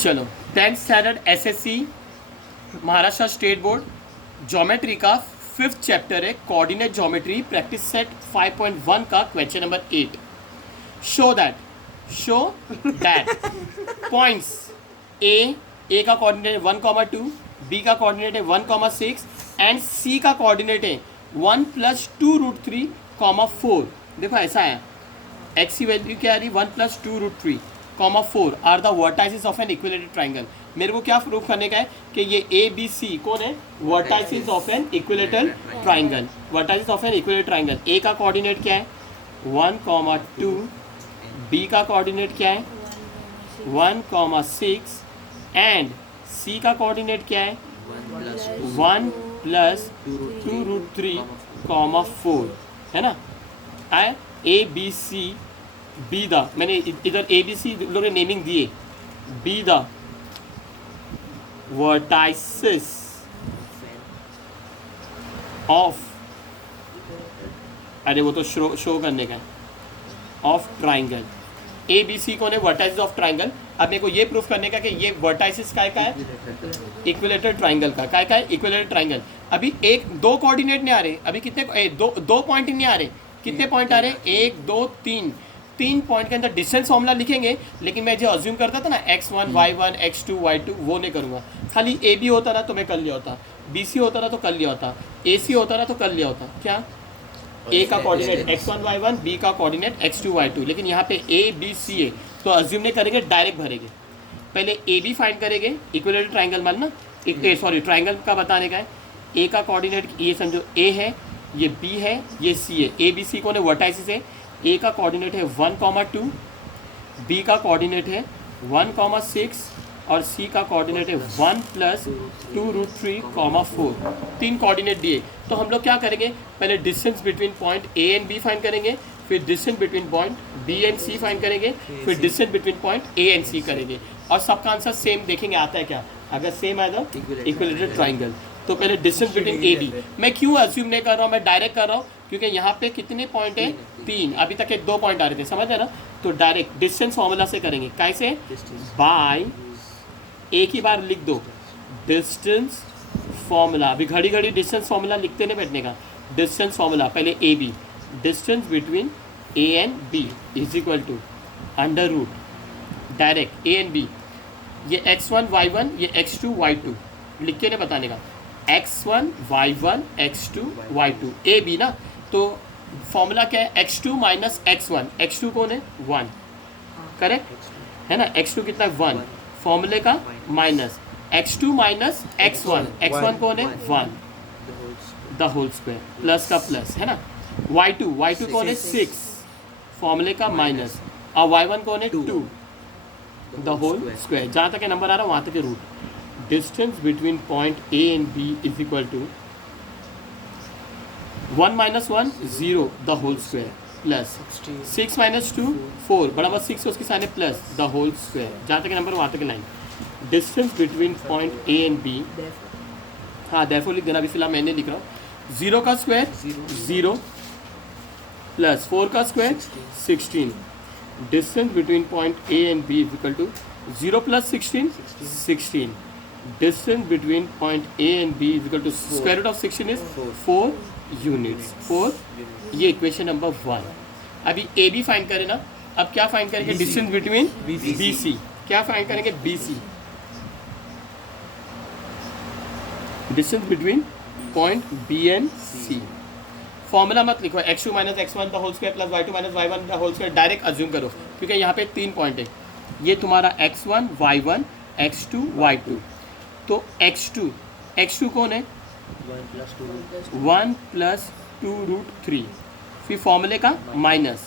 चलो 10th standard SSC Maharashtra state board geometry का 5th chapter है कोऑर्डिनेट ज्योमेट्री प्रैक्टिस सेट 5.1 का question number 8। Show that points A का coordinate है 1,2, B का कोऑर्डिनेट है 1,6 एंड सी का कोऑर्डिनेट है 1 + 2√3, 4। देखो ऐसा है, एक्स की वैल्यू क्या आ रही, 1 + 2√3, 4 are the vertices of an equilateral triangle. मेरे को क्या प्रूफ करने का है कि ये ए बी सी कौन है, vertices of an equilateral triangle. Vertices of an equilateral triangle, A का कोऑर्डिनेट क्या है 1,2, बी का कोऑर्डिनेट क्या है 1,6 एंड सी का कोऑर्डिनेट क्या है 1 + 2√3, 4 है ना। आए ए बी सी बी द, मैंने इधर ए बी सी लोगों ने नेमिंग दिए, बी द वर्टाइसेस ऑफ, अरे वो तो शो करने का है, of triangle. A B C कौन है, वर्टाइसेस ऑफ ट्राइंगल। अब मेरे को ये प्रूफ करने का कि ये वर्टाइसेस का है इक्विलेटरल ट्राइंगल का है इक्विलेटरल ट्राइंगल। अभी दो कोऑर्डिनेट नहीं आ रहे, अभी कितने दो पॉइंट ही नहीं आ रहे, कितने पॉइंट आ रहे, 1 2 3 पॉइंट के अंदर डिस्टेंस फॉर्मूला लिखेंगे। लेकिन मैं जो अज्यूम करता था ना x1 y1 x2 y2, वो नहीं करूँगा। खाली ए बी होता ना तो मैं कर लिया होता, बी सी होता ना तो कर लिया होता, ए सी होता ना तो कर लिया होता। क्या ए का कोऑर्डिनेट x1 y1, बी का कोऑर्डिनेट x2 y2, लेकिन यहाँ पे ए बी सी है तो अज्यूम नहीं करेंगे, डायरेक्ट भरेंगे। पहले ए बी फाइंड करेंगे, इक्विलेटरल ट्राइंगल मानना, ट्राइंगल का बताने का है। ए का कोऑर्डिनेट ये समझो ए है, ये बी है, ये सी है। ए बी सी कौन है, वर्टाइसेस है। ए का कोऑर्डिनेट है 1,2, बी का कोऑर्डिनेट है 1,6 और सी का कोऑर्डिनेट है 1 + 2√3, 4। 3 कोऑर्डिनेट दिए तो हम लोग क्या करेंगे, पहले distance between point A and B find करेंगे, फिर distance between point B and C find करेंगे, फिर distance between point A and C करेंगे। और सबका आंसर सेम देखेंगे आता है क्या, अगर सेम आएगा इक्विलेटरल ट्राइंगल। तो पहले डिस्टेंस बिटवीन ए बी, मैं क्यों अज्यूम नहीं कर रहा हूँ, मैं डायरेक्ट कर रहा हूँ क्योंकि यहाँ पे कितने पॉइंट है 3, अभी तक एक 2 पॉइंट आ रहे थे, समझ रहे ना। तो डायरेक्ट डिस्टेंस फॉर्मूला से करेंगे, कैसे, बाय एक ही बार लिख दो डिस्टेंस फॉर्मूला। अभी घड़ी घड़ी डिस्टेंस फॉर्मूला लिखते नहीं बैठने का। डिस्टेंस फॉर्मूला पहले A B, distance between A and B is equal to √ direct A and B, ये x1 y1, ये x2 y2 लिख के नहीं बताने का। x1 y1 x2 y2 A B ना, तो फॉर्मूला क्या है x2 - x1। x2 कौन है 1, करेक्ट है ना। x2 कितना है 1, फॉर्मूले का माइनस x2 - x1, x1 कौन है 1, द होल स्क्वायर, प्लस का प्लस है ना। y2 कौन है 6, फॉर्मूले का माइनस, और y1 कौन है 2, द होल स्क्वायर। जहाँ तक नंबर आ रहा है वहाँ तक के root. Distance between point A and B is equal to 1 - 1 0, the whole square, plus 6 - 2 4, बराबर 6 है उसके सामने प्लस द होल स्क्वायर। जहाँ तक नंबर वहाँ तक line. Distance between point A and B, हाँ देयरफॉर लिख देना, अभी फिलहाल मैंने लिख रहा हूँ। 0 का स्क्वायर 0 प्लस 4 का square 16। Distance between point A and B is equal to 0 + 16। Distance between point A and B is equal to square root of 16 is 4 units, 4। ये इक्वेशन नंबर 1। अभी ए बी फाइंड करें ना, अब क्या find करेंगे, distance between B C. क्या find करेंगे, B C, distance between point B and C. Formula मत लिखो x2 - x1 the whole square plus y2 - y1 the whole square, direct assume करो क्योंकि यहाँ पे 3 पॉइंट है। ये तुम्हारा x1 y1 x2 y2। तो x2 कौन है 1 + 2√3, फिर फॉर्मूले का माइनस,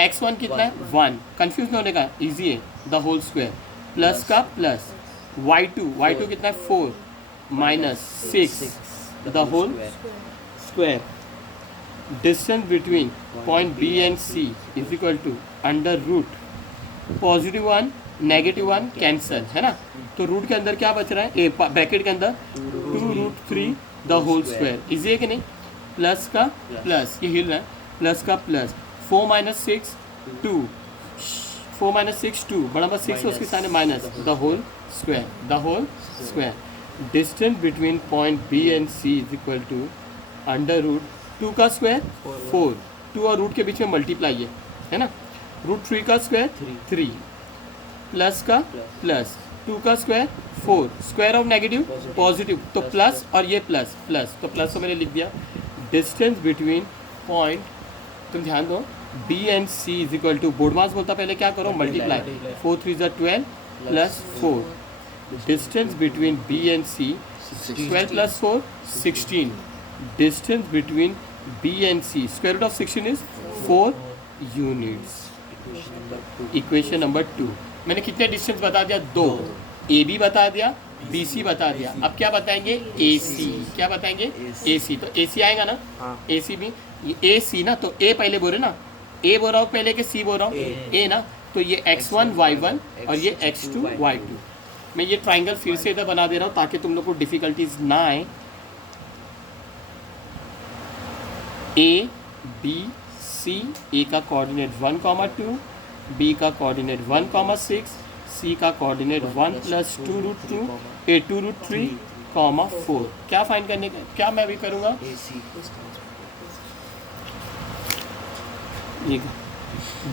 x1 कितना है 1, कन्फ्यूज होने का, इजी है, द होल स्क्वायर, प्लस का प्लस, y2 कितना है 4 - 6 the whole square. Distance between point B and C is equal to √ +1 -1 cancel है ना। तो रूट के अंदर क्या बच रहा है, ब्रैकेट के अंदर 2√3 द होल स्क्वायर, इजी है कि नहीं। प्लस का प्लस, ये हिल रहा है, प्लस का प्लस, 4 - 6 2, 4 माइनस 6 2, बड़ा नंबर 6 है उसके सामने minus, the whole square. Distance between point B and C is equal to under root 2 का स्क्वायर 4, 2 और रूट के बीच में मल्टीप्लाई है ना, रूट 3 का स्क्वायर 3 प्लस का प्लस 2 का square 4, square of negative positive, तो प्लस और ये प्लस, तो प्लस तो मैंने लिख दिया। डिस्टेंस बिटवीन पॉइंट, तुम ध्यान दो, B and C is equal to, board मास बोलता पहले क्या करो, multiply, 4 3 12 plus 4, distance between B and C 12 plus 4 16, distance between B and C, square root of 16 is 4 units. Equation number 2, मैंने कितने डिस्टेंस बता दिया, 2, ए बी बता दिया, बी सी बता दिया, अब क्या बताएंगे, ए सी, क्या बताएंगे, ए सी, तो ए सी आएगा ना, ए सी भी, ए सी ना, तो ए पहले बोल रहे ना, ए बोल रहा हूँ पहले कि सी बोल रहा हूँ, ए ना, तो ये x1 y1 और ये x2 y2। मैं ये ट्राइंगल फिर से इधर बना दे रहा हूँ ताकि तुम लोग को डिफिकल्टीज ना आए। ए बी सी, ए का कोऑर्डिनेट 1,2, बी का कोऑर्डिनेट 1,6, सी का कोऑर्डिनेट 1 + 2√2, 2√3, 4। क्या फाइंड करने का, क्या मैं अभी करूँगा,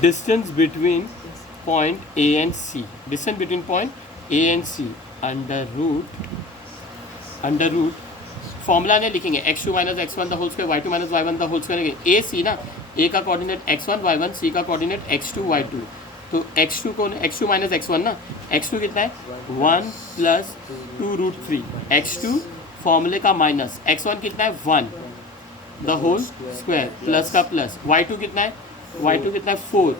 distance between point A and C, distance between point A and C under root formula ने लिखेंगे x2 - x1 the whole square, y2 - y1 the whole square, A C ना, ए का कोऑर्डिनेट x1 y1, सी का coordinate x2 y2, तो x2 को x2 - x1 ना, x2 कितना है 1 + 2√3, x2 फॉर्मूले का माइनस, x1 कितना है 1 द होल स्क्वायर प्लस का प्लस, y2 कितना है 4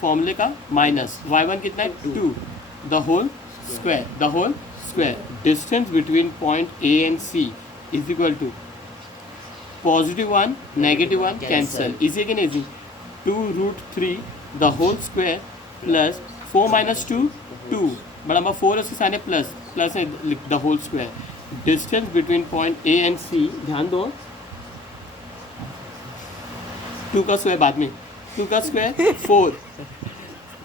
फॉर्मूले का माइनस, y1 कितना है 2 the whole square. Distance between point A and C is equal to +1 -1 cancel, easy कि नहीं easy, 2√3 the whole square plus 4 - 2 2, बड़ा नंबर 4 उसके सामने plus the whole square. Distance between point A and C, ध्यान दो, 2 का स्क्वायर बाद में, 2 का स्क्वायर 4,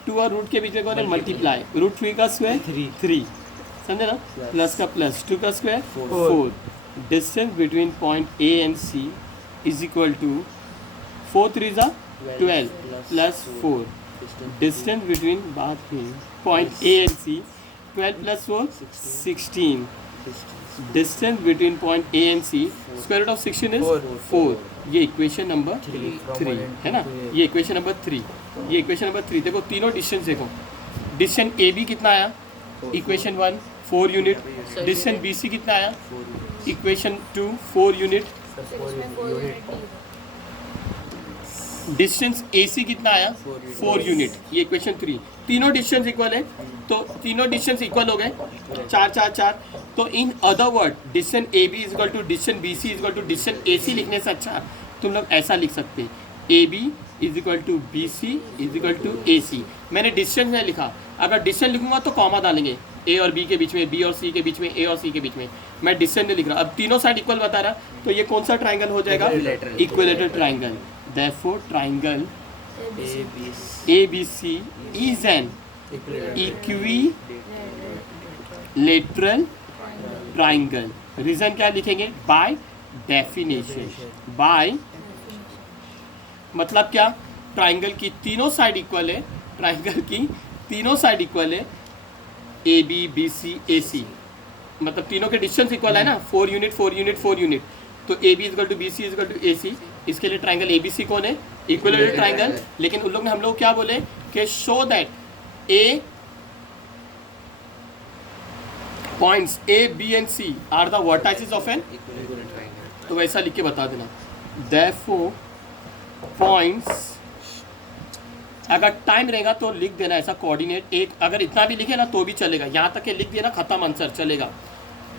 2 और रूट के बीच में कौन है मल्टीप्लाई, √3 का स्क्वायर 3, समझे ना, प्लस का प्लस, 2 का square 4। Distance between point A and C is equal to 4 3 12 plus 4, distance between बात में point A and C 12 plus 4 16, distance between point A and C, square root of 16 is 4। ये equation number 3 है ना, ये equation number 3, ये equation number 3। देखो तीनों distance देखो, डिस्टेंस ए बी कितना आया, equation 1 4 unit, distance B C कितना आया, equation 2 4 unit, distance A C कितना आया 4 यूनिट, ये इक्वेशन 3। तीनों डिस्टेंस इक्वल है, तो तीनों डिस्टेंस इक्वल हो गए, 4 4 4। तो in other word distance A B is equal to distance B C is equal to distance A C लिखने से अच्छा तुम लोग ऐसा लिख सकते, A B is equal to B C is equal to A C. मैंने डिस्टेंस नहीं लिखा, अगर डिस्टेंस लिखूंगा तो कॉमा डालेंगे, ए और बी के बीच में, बी और सी के बीच में, ए और सी के बीच में, मैं डिस्टेंस नहीं लिख रहा। अब तीनों साइड इक्वल बता रहा, तो ये कौन सा ट्राइंगल हो जाएगा, equilateral triangle. Therefore triangle ABC is an equilateral triangle। Reason क्या लिखेंगे, बाय डेफिनेशन, बाय मतलब क्या, ट्राइंगल की तीनों साइड इक्वल है, ट्राइंगल की तीनों साइड इक्वल है, ए बी बी सी ए सी, मतलब तीनों के डिस्टेंस इक्वल है ना, 4 यूनिट 4 यूनिट 4 यूनिट, तो A B is equal to B C is equal to A C. इसके लिए ट्राइंगल ए बी सी कौन है, इक्विलेटरल ट्राइंगल। लेकिन उन लोग ने हम लोग क्या बोले कि show that A points A B and C are the vertices of an, तो वैसा लिख के बता देना। देयरफॉर पॉइंट्स, अगर टाइम रहेगा तो लिख देना ऐसा कोऑर्डिनेट, एक अगर इतना भी लिखे ना तो भी चलेगा, यहाँ तक के लिख दिया ना खत्म आंसर चलेगा।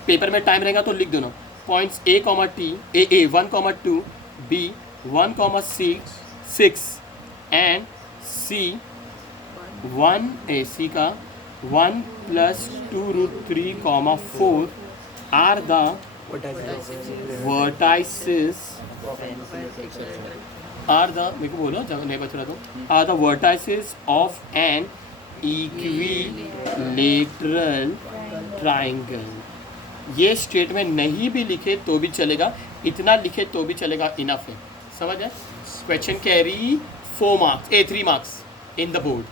पेपर में टाइम रहेगा तो लिख देना points A comma T, A 1,2, B 1,6 and C 1 A C का 1 + 2√3, 4 are the vertices, are the, मेरे को बोलो जब नहीं बच रहा तो, are the vertices of an equilateral triangle. ये स्टेटमेंट नहीं भी लिखे तो भी चलेगा, इतना लिखे तो भी चलेगा, इनफ है। समझ है? Question carry 4 marks 3 marks in the board.